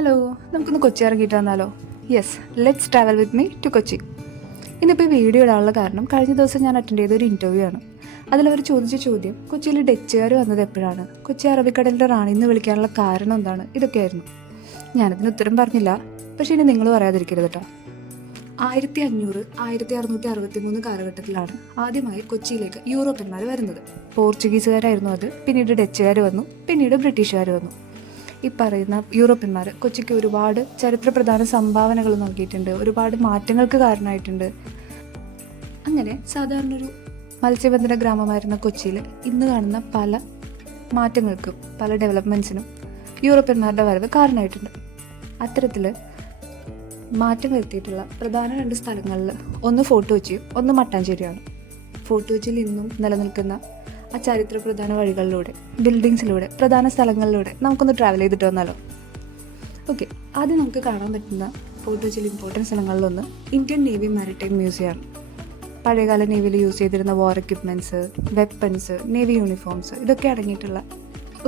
Hello, നമുക്കൊന്ന് കൊച്ചി ഇറങ്ങിയിട്ട് വന്നാലോ? Yes, let's travel with me to Kochi. ഇന്നിപ്പോൾ ഈ വീഡിയോ ഇടാനുള്ള കാരണം കഴിഞ്ഞ ദിവസം ഞാൻ അറ്റൻഡ് ചെയ്ത ഒരു ഇൻ്റർവ്യൂ ആണ്. അതിലവർ ചോദിച്ച ചോദ്യം കൊച്ചിയിൽ ഡച്ചുകാർ വന്നത് എപ്പോഴാണ്, കൊച്ചി അറബിക്കടലിൻ്റെ റാണി എന്ന് വിളിക്കാനുള്ള കാരണം എന്താണ്, ഇതൊക്കെയായിരുന്നു. ഞാനതിന് ഉത്തരം പറഞ്ഞില്ല. പക്ഷേ ഇനി നിങ്ങൾ പറയാതിരിക്കരുത് കേട്ടോ. 1500 1663 കാലഘട്ടത്തിലാണ് ആദ്യമായി കൊച്ചിയിലേക്ക് യൂറോപ്യന്മാർ വരുന്നത്. പോർച്ചുഗീസുകാരായിരുന്നു അത്, പിന്നീട് ഡച്ചുകാർ വന്നു, പിന്നീട് ബ്രിട്ടീഷുകാർ വന്നു. ഈ പറയുന്ന യൂറോപ്യന്മാർ കൊച്ചിക്ക് ഒരുപാട് ചരിത്രപ്രധാന സംഭാവനകൾ നൽകിയിട്ടുണ്ട്, ഒരുപാട് മാറ്റങ്ങൾക്ക് കാരണമായിട്ടുണ്ട്. അങ്ങനെ സാധാരണ ഒരു മത്സ്യബന്ധന ഗ്രാമമായിരുന്ന കൊച്ചിയിൽ ഇന്ന് കാണുന്ന പല മാറ്റങ്ങൾക്കും പല ഡെവലപ്മെൻറ്റ്സിനും യൂറോപ്യന്മാരുടെ വരവ് കാരണമായിട്ടുണ്ട്. അത്തരത്തിൽ മാറ്റം വരുത്തിയിട്ടുള്ള പ്രധാന 2 സ്ഥലങ്ങളിൽ ഒന്ന് ഫോർട്ട് കൊച്ചിയും ഒന്ന് മട്ടാഞ്ചേരിയാണ്. ഫോർട്ട് കൊച്ചിയിൽ ഇന്നും നിലനിൽക്കുന്ന ആ ചരിത്ര പ്രധാന വഴികളിലൂടെ, ബിൽഡിങ്സിലൂടെ, പ്രധാന സ്ഥലങ്ങളിലൂടെ നമുക്കൊന്ന് ട്രാവൽ ചെയ്തിട്ട് വന്നാലോ? ഓക്കെ, ആദ്യം നമുക്ക് കാണാൻ പറ്റുന്ന ഫോർട്ട് കൊച്ചിയിൽ ഇമ്പോർട്ടൻറ്റ് സ്ഥലങ്ങളിലൊന്ന് ഇന്ത്യൻ നേവി മാരിടൈം മ്യൂസിയമാണ്. പഴയകാല നേവിയിൽ യൂസ് ചെയ്തിരുന്ന വാർ എക്യുപ്മെൻറ്റ്സ്, വെപ്പൺസ്, നേവി യൂണിഫോംസ് ഇതൊക്കെ അടങ്ങിയിട്ടുള്ള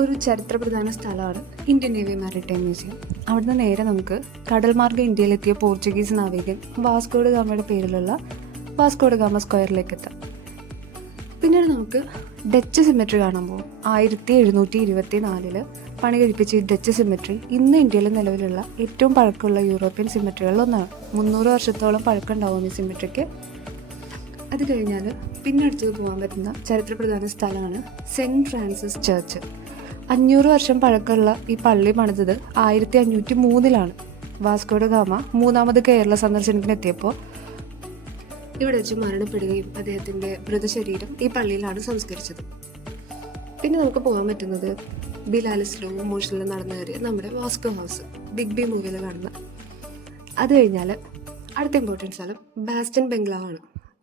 ഒരു ചരിത്ര പ്രധാന സ്ഥലമാണ് ഇന്ത്യൻ നേവി മാരിടൈം മ്യൂസിയം. അവിടുന്ന് നേരെ നമുക്ക് കടൽ മാർഗ്ഗം ഇന്ത്യയിലെത്തിയ പോർച്ചുഗീസ് നാവികൻ വാസ്കോ ഡ ഗാമയുടെ പേരിലുള്ള വാസ്കോ ഡ ഗാമ സ്ക്വയറിലേക്ക് എത്താം. പിന്നീട് നമുക്ക് ഡച്ച് സിമെട്രി കാണാൻ പോകും. 1724 പണി കഴിപ്പിച്ച ഈ ഡച്ച് സിമെട്രി ഇന്ന് ഇന്ത്യയിൽ നിലവിലുള്ള ഏറ്റവും പഴക്കമുള്ള യൂറോപ്യൻ സിമെട്രികളിൽ ഒന്നാണ്. 300 വർഷത്തോളം പഴക്കമുണ്ടാവും ഈ സിമെട്രിക്ക്. അത് കഴിഞ്ഞാൽ പിന്നെ അടുത്തത് പോകാൻ പറ്റുന്ന ചരിത്രപ്രധാന സ്ഥലമാണ് സെൻറ്റ് ഫ്രാൻസിസ് ചർച്ച്. 500 വർഷം പഴക്കമുള്ള ഈ പള്ളി പണിതത് 1503 വാസ്കോ ഡ ഗാമ 3ാമത് കേരള സന്ദർശനത്തിനെത്തിയപ്പോൾ ഇവിടെ വെച്ച് മരണപ്പെടുകയും അദ്ദേഹത്തിൻ്റെ മൃതശരീരം ഈ പള്ളിയിലാണ് സംസ്കരിച്ചത്. പിന്നെ നമുക്ക് പോകാൻ പറ്റുന്നത് ബിലാൽ സ്ലോ മോഷനിൽ നടന്നു കയറിയ നമ്മുടെ വാസ്കോ ഹൗസ്, ബിഗ് ബി മൂവിയിൽ കാണുന്ന. അത് കഴിഞ്ഞാൽ അടുത്ത ഇമ്പോർട്ടൻറ്റ് സ്ഥലം ബാസ്റ്റൺ ബംഗ്ലാവാണ്.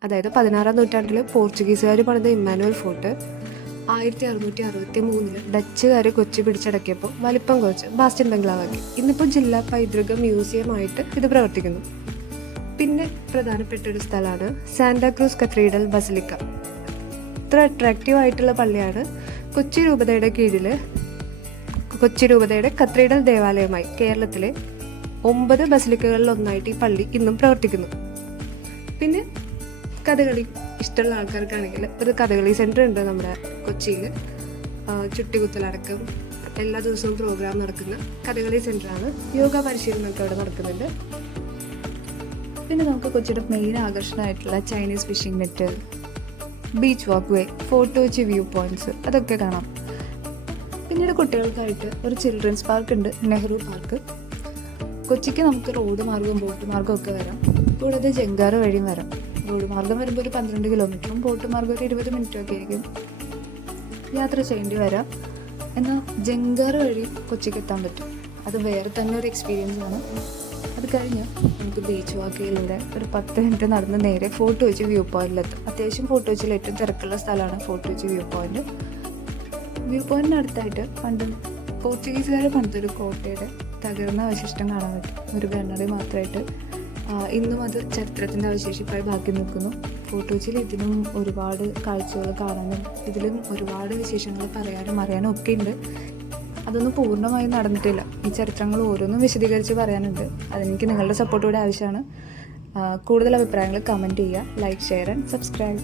അതായത് 16ാം നൂറ്റാണ്ടിൽ പോർച്ചുഗീസുകാർ പണിത ഇമ്മാനുവൽ ഫോർട്ട് 1663 ഡച്ചുകാർ കൊച്ചി പിടിച്ചടക്കിയപ്പോൾ വലിപ്പം കുറച്ച് ബാസ്റ്റൺ ബംഗ്ലാവാക്കി. ഇന്നിപ്പോൾ ജില്ലാ പൈതൃക മ്യൂസിയമായിട്ട് ഇത് പ്രവർത്തിക്കുന്നു. പിന്നെ പ്രധാനപ്പെട്ട ഒരു സ്ഥലമാണ് സാന്റാക്രൂസ് കത്തീഡ്രൽ ബസിലിക്ക. ഇത്ര അട്രാക്റ്റീവ് ആയിട്ടുള്ള പള്ളിയാണ്. കൊച്ചി രൂപതയുടെ കീഴിൽ കൊച്ചി രൂപതയുടെ കത്തീഡ്രൽ ദേവാലയമായി കേരളത്തിലെ 9 ബസിലിക്കകളിൽ ഒന്നായിട്ട് ഈ പള്ളി ഇന്നും പ്രവർത്തിക്കുന്നു. പിന്നെ കഥകളി ഇഷ്ടമുള്ള ആൾക്കാർക്കാണെങ്കിൽ ഒരു കഥകളി സെൻറ്റർ ഉണ്ട് നമ്മുടെ കൊച്ചിയിൽ. ചുട്ടികുത്തലടക്കം എല്ലാ ദിവസവും പ്രോഗ്രാം നടക്കുന്ന കഥകളി സെൻറ്ററാണ്. യോഗ പരിശീലനമൊക്കെ അവിടെ നടക്കുന്നുണ്ട്. പിന്നെ നമുക്ക് കൊച്ചിയുടെ മെയിൻ ആകർഷണമായിട്ടുള്ള Chinese fishing net, beach walkway, Fort Kochi view points അതൊക്കെ കാണാം. പിന്നീട് കുട്ടികൾക്കായിട്ട് ഒരു ചിൽഡ്രൻസ് പാർക്ക് ഉണ്ട്, നെഹ്റു പാർക്ക്. കൊച്ചിക്ക് നമുക്ക് റോഡ് മാർഗവും ബോട്ട് മാർഗവും ഒക്കെ വരാം. കൂടാതെ ജങ്കാറ് വഴിയും വരാം. റോഡ് മാർഗം വരുമ്പോൾ ഒരു 12 കിലോമീറ്ററും ബോട്ട് മാർഗം ഒരു 20 മിനിറ്റും ഒക്കെ ആയിരിക്കും യാത്ര ചെയ്യേണ്ടി വരാം. എന്നാൽ ജങ്കാറ് വഴി കൊച്ചിക്ക് എത്താൻ പറ്റും. അത് വേറെ തന്നെ ഒരു എക്സ്പീരിയൻസ് ആണ്. അത് കഴിഞ്ഞ് നമുക്ക് ബീച്ച് വാക്കിലൂടെ ഒരു 10 മിനിറ്റ് നടന്ന് നേരെ ഫോർട്ട് കൊച്ചി വ്യൂ പോയിന്റിലെത്തും. അത്യാവശ്യം ഫോർട്ട് കൊച്ചിയിൽ ഏറ്റവും തിരക്കുള്ള സ്ഥലമാണ് fort Kochi view point. View പോയിന്റിന് അടുത്തായിട്ട് പണ്ട് പോർച്ചുഗീസുകാർ പണിതൊരു കോട്ടയുടെ തകർന്ന അവശിഷ്ടം കാണാൻ പറ്റും. ഒരു ഗണ്ണറി മാത്രമായിട്ട് ഇന്നും അത് ചരിത്രത്തിൻ്റെ അവശേഷിപ്പായി ബാക്കി നിൽക്കുന്നു. ഫോർട്ട് കൊച്ചിയിൽ ഇതിനും ഒരുപാട് കാഴ്ചകൾ കാണാനും ഇതിലും ഒരുപാട് വിശേഷങ്ങൾ പറയാനും അറിയാനും ഒക്കെ ഉണ്ട്. അതൊന്നും പൂർണ്ണമായും നടന്നിട്ടില്ല. ഈ ചരിത്രങ്ങൾ ഓരോന്നും വിശദീകരിച്ച് പറയാനുണ്ട്. അതെനിക്ക് നിങ്ങളുടെ സപ്പോർട്ട് കൂടെ ആവശ്യമാണ്. കൂടുതൽ അഭിപ്രായങ്ങൾ കമൻറ്റ് ചെയ്യുക, ലൈക്ക്, ഷെയർ ആൻഡ് സബ്സ്ക്രൈബ്.